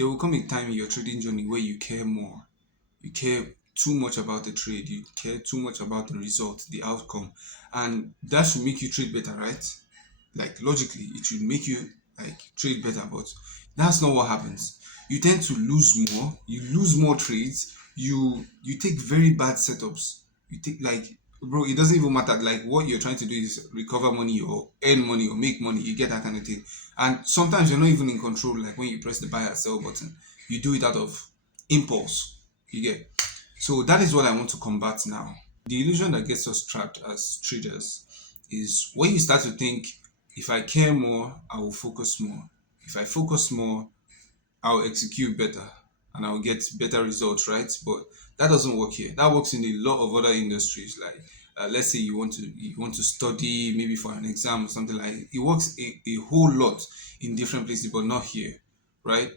there will come a time in your trading journey where you care more. You care too much about the trade. You care too much about the result, the outcome, and that should make you trade better, right? Like logically, it should make you like trade better, but that's not what happens. You tend to lose more. You lose more trades. You take very bad setups. You take like, bro, it doesn't even matter. Like what you're trying to do is recover money or earn money or make money. You get that kind of thing, and sometimes you're not even in control. Like when you press the buy or sell button, you do it out of impulse. You get. So that is what I want to combat now. The illusion that gets us trapped as traders is when you start to think, if I care more, I will focus more. If I focus more, I'll execute better and I'll get better results, right? But that doesn't work here. That works in a lot of other industries. Like let's say you want to study maybe for an exam or something like it works a whole lot in different places, but not here, right?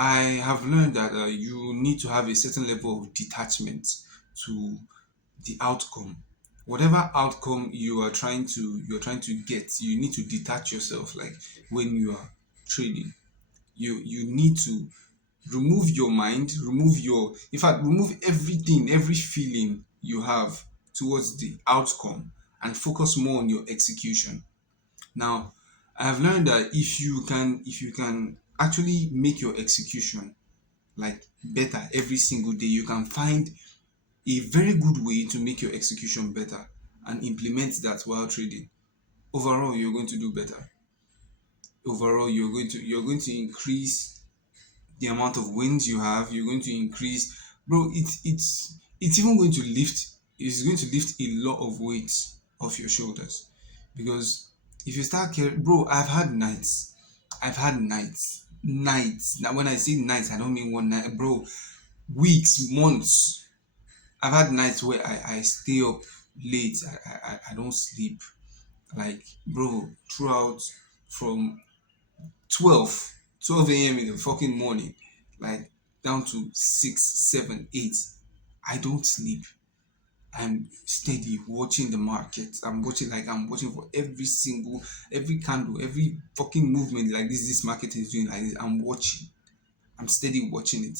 I have learned that you need to have a certain level of detachment to the outcome. Whatever outcome you're trying to get, you need to detach yourself. Like when you are trading, you need to remove your mind, in fact, remove everything, every feeling you have towards the outcome and focus more on your execution. Now, I have learned that if you can actually make your execution like better every single day, you can find a very good way to make your execution better and implement that while trading. Overall, you're going to do better. Overall, you're going to increase the amount of wins you have. You're going to increase, bro. It's even going to lift. It's going to lift a lot of weight off your shoulders, because if you start caring, bro. I've had nights. Now, when I say nights, I don't mean one night, bro. Weeks, months. I've had nights where I stay up late. I don't sleep. Like, bro, throughout from 12 a.m. in the fucking morning, like down to 6, 7, 8. I don't sleep. I'm steady watching the market. I'm watching for every candle, every fucking movement like this market is doing like this. I'm watching. I'm steady watching it.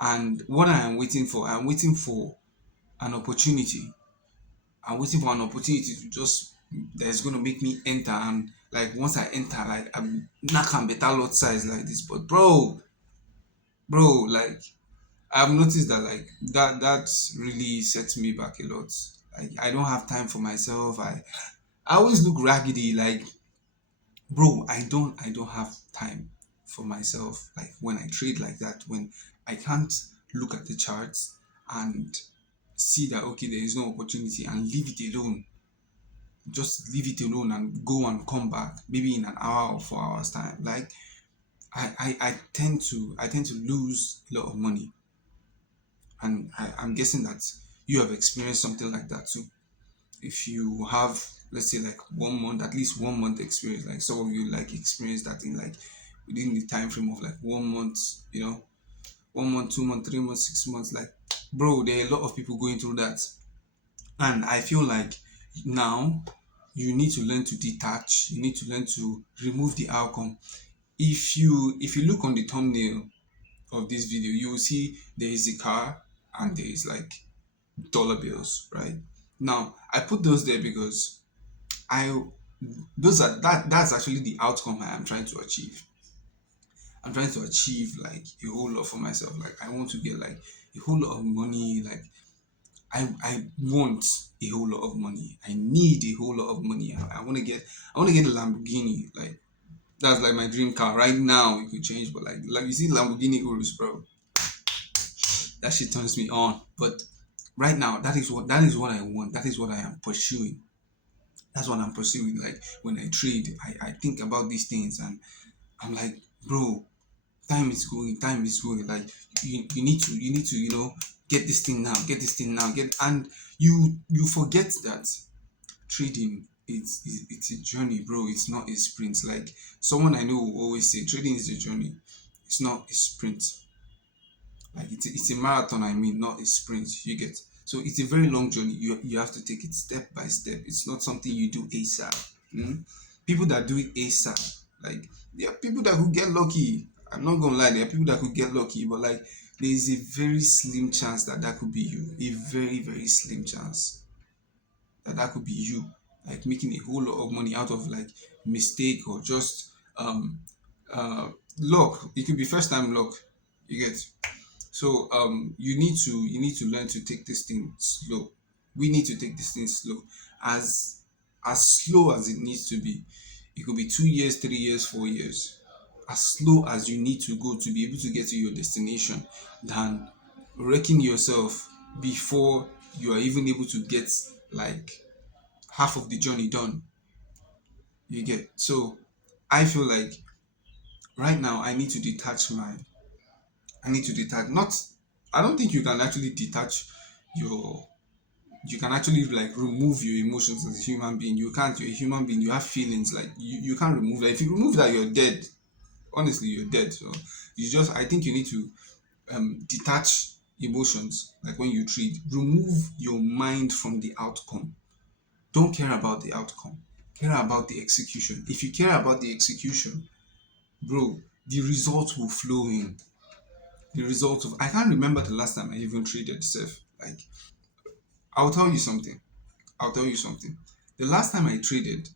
And what I'm waiting for an opportunity. I'm waiting for an opportunity to just that's gonna make me enter, and like once I enter, like I'm knock on better lot size like this. But bro, like I've noticed that like that really sets me back a lot. Like I don't have time for myself. I always look raggedy. Like, bro, I don't have time for myself. Like when I trade like that, when I can't look at the charts and see that okay there is no opportunity and leave it alone, just leave it alone and go and come back maybe in an hour or 4 hours time. Like I tend to lose a lot of money, and I'm guessing that you have experienced something like that too. If you have, let's say, like 1 month, at least 1 month experience, like some of you like experience that in like within the time frame of like 1 month, 1 month, 2 months, 3 months, 6 months. Like, bro, there are a lot of people going through that, and I feel like now you need to learn to detach. You need to learn to remove the outcome. If you look on the thumbnail of this video, you will see there is a car and there is like dollar bills, right? Now I put those there because I those are that's actually the outcome I am trying to achieve. I'm trying to achieve like a whole lot for myself. Like I want to get like a whole lot of money. Like I want a whole lot of money. I need a whole lot of money. I want to get a Lamborghini. Like that's like my dream car. Right now it could change, but like you see Lamborghini Urus, bro. That shit turns me on. But right now that is what I want. That is what I am pursuing. That's what I'm pursuing. Like when I trade, I think about these things and I'm like, bro, time is going. Like you need to get this thing now, get, and you forget that trading it's a journey, bro. It's not a sprint. Like someone I know will always say trading is a journey. It's not a sprint. Like it's a marathon, I mean, not a sprint. You get. So it's a very long journey. You have to take it step by step. It's not something you do ASAP. People that do it ASAP, like there are people that who get lucky. I'm not gonna lie, there are people that could get lucky, but like there is a very slim chance that that could be you. A very, very slim chance that that could be you, like making a whole lot of money out of like mistake or just um uh luck. It could be first time luck. You get. So you need to learn to take this thing slow. We need to take this thing slow, as slow as it needs to be. It could be 2 years, 3 years, 4 years. As slow as you need to go to be able to get to your destination, than wrecking yourself before you are even able to get like half of the journey done. You get. So I feel like right now I need to detach. Not, I don't think you can actually detach your, you can actually like remove your emotions as a human being. You can't. You're a human being. You have feelings. Like you can't remove that. If you remove that, you're dead. Honestly, you're dead. So you just, I think you need to detach emotions. Like when you trade, remove your mind from the outcome. Don't care about the outcome. Care about the execution. If you care about the execution, bro, the results will flow in. The result of, I can't remember the last time I even traded self. Like, I'll tell you something. I'll tell you something. The last time I traded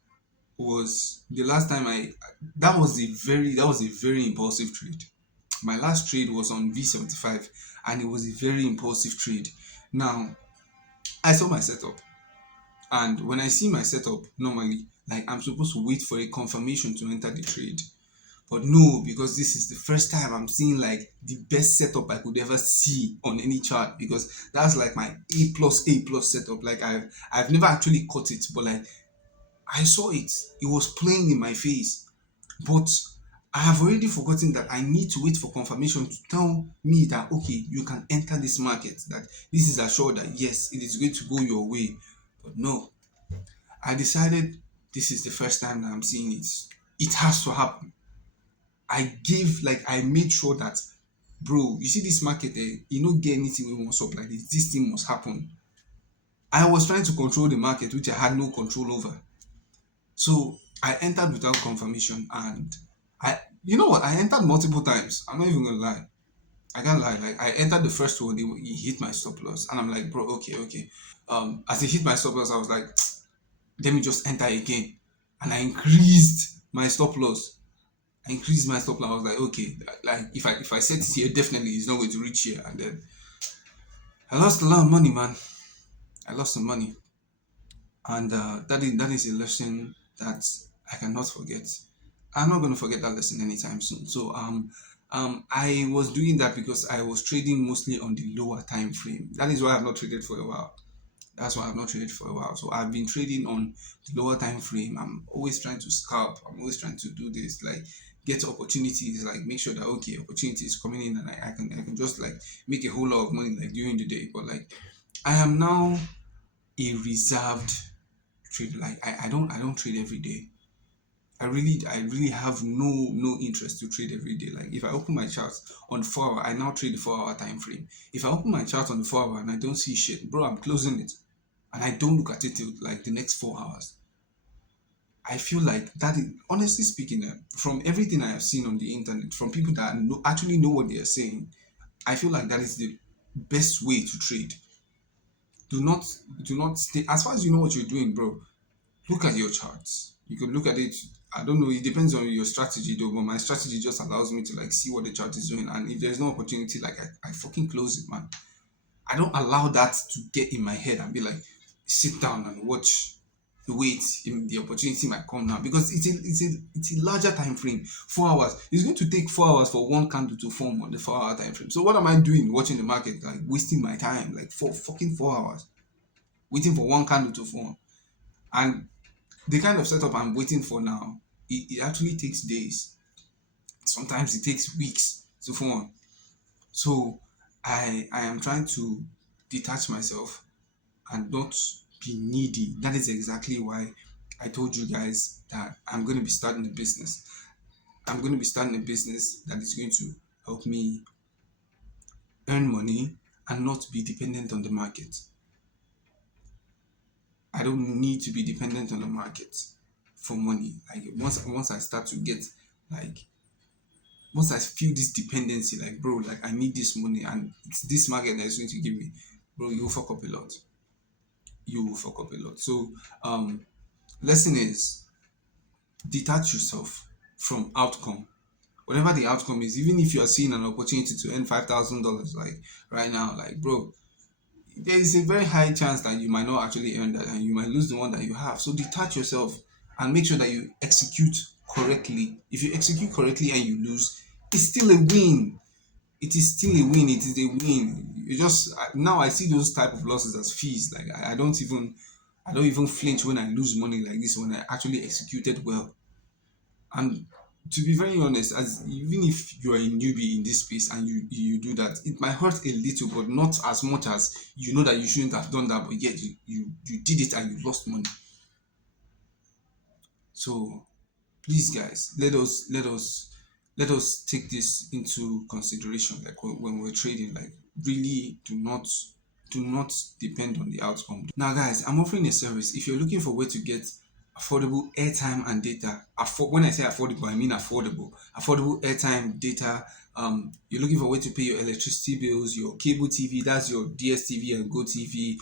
was the last time I, that was a very impulsive trade. My last trade was on V75, and it was a very impulsive trade. Now, I saw my setup, and when I see my setup normally, like I'm supposed to wait for a confirmation to enter the trade. But no, because this is the first time I'm seeing like the best setup I could ever see on any chart, because that's like my A plus setup. Like I've never actually caught it, but like I saw it. It was playing in my face. But I have already forgotten that I need to wait for confirmation to tell me that okay, you can enter this market. That this is assured that yes, it is going to go your way. But no, I decided this is the first time that I'm seeing it. It has to happen. I made sure that, bro, you see this market there, you don't get anything we wants up like this. This thing must happen. I was trying to control the market, which I had no control over. So I entered without confirmation, and you know what? I entered multiple times. I'm not even gonna lie. I can't lie. Like I entered the first one, he hit my stop loss, and I'm like, bro, okay, okay. As he hit my stop loss, I was like, let me just enter again, and I increased my stop loss. I increased my stop loss. I was like, okay, like if I set it here, definitely it's not going to reach here. And then I lost a lot of money, man. I lost some money, and that is a lesson that I cannot forget. I'm not going to forget that lesson anytime soon. So I was doing that because I was trading mostly on the lower time frame. That is why I've not traded for a while. That's why I've not traded for a while. So I've been trading on the lower time frame. I'm always trying to scalp. I'm always trying to do this, like get opportunities, like make sure that okay, opportunity is coming in, and I can just like make a whole lot of money like during the day. But like I am now a reserved trader. Like I don't trade every day. I really have no interest to trade every day. Like if I open my charts on 4 hour, I now trade the 4 hour time frame. If I open my chart on the 4 hour and I don't see shit, bro, I'm closing it. And I don't look at it till like the next 4 hours. I feel like that is, honestly speaking, from everything I have seen on the internet, from people that actually know what they are saying, I feel like that is the best way to trade. Do not do not stay, as far as you know what you're doing, bro. Look at your charts. You can look at it. I don't know. It depends on your strategy, though. But my strategy just allows me to like see what the chart is doing, and if there's no opportunity, like I fucking close it, man. I don't allow that to get in my head and be like, sit down and watch. Wait, the opportunity might come now, because it's a larger time frame. 4 hours. It's going to take 4 hours for one candle to form on the 4 hour time frame. So what am I doing watching the market? Like wasting my time, like for fucking 4 hours, waiting for one candle to form. And the kind of setup I'm waiting for now, it actually takes days. Sometimes it takes weeks to form. So I am trying to detach myself and not be needy. That is exactly why I told you guys that I'm going to be starting a business. I'm going to be starting a business that is going to help me earn money and not be dependent on the market. I don't need to be dependent on the market for money. Like once I start to get like once I feel this dependency, like bro, like I need this money and it's this market that is going to give me, bro, you will fuck up a lot. You will fuck up a lot. So lesson is detach yourself from outcome. Whatever the outcome is, even if you are seeing an opportunity to earn $5,000 like right now, like bro, there is a very high chance that you might not actually earn that and you might lose the one that you have. So detach yourself and make sure that you execute correctly. If you execute correctly and you lose, it's still a win. It is still a win. It is a win. You just now I see those type of losses as fees. Like I don't even flinch when I lose money like this when I actually executed well. And to be very honest, as even if you are a newbie in this space and you do that, it might hurt a little, but not as much as you know that you shouldn't have done that, but yet you did it and you lost money. So please guys, let us take this into consideration, like when we're trading, like really do not depend on the outcome. Now guys, I'm offering a service. If you're looking for where to get affordable airtime and data, when I say affordable, I mean affordable airtime, data. You're looking for where to pay your electricity bills, your cable TV, that's your DSTV and Go TV.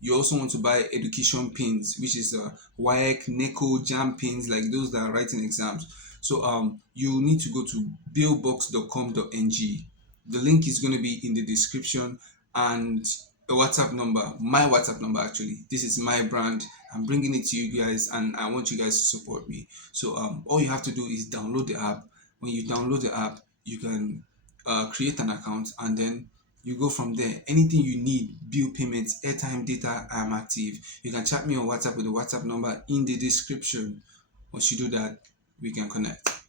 You also want to buy education pins, which is WAEC, NECO, JAM pins, like those that are writing exams. So you need to go to billbox.com.ng. The link is going to be in the description, and the WhatsApp number, my WhatsApp number actually. This is my brand. I'm bringing it to you guys, and I want you guys to support me. So all you have to do is download the app. When you download the app, you can create an account, and then you go from there. Anything you need, bill payments, airtime, data, I'm active. You can chat me on WhatsApp with the WhatsApp number in the description. Once you do that, we can connect.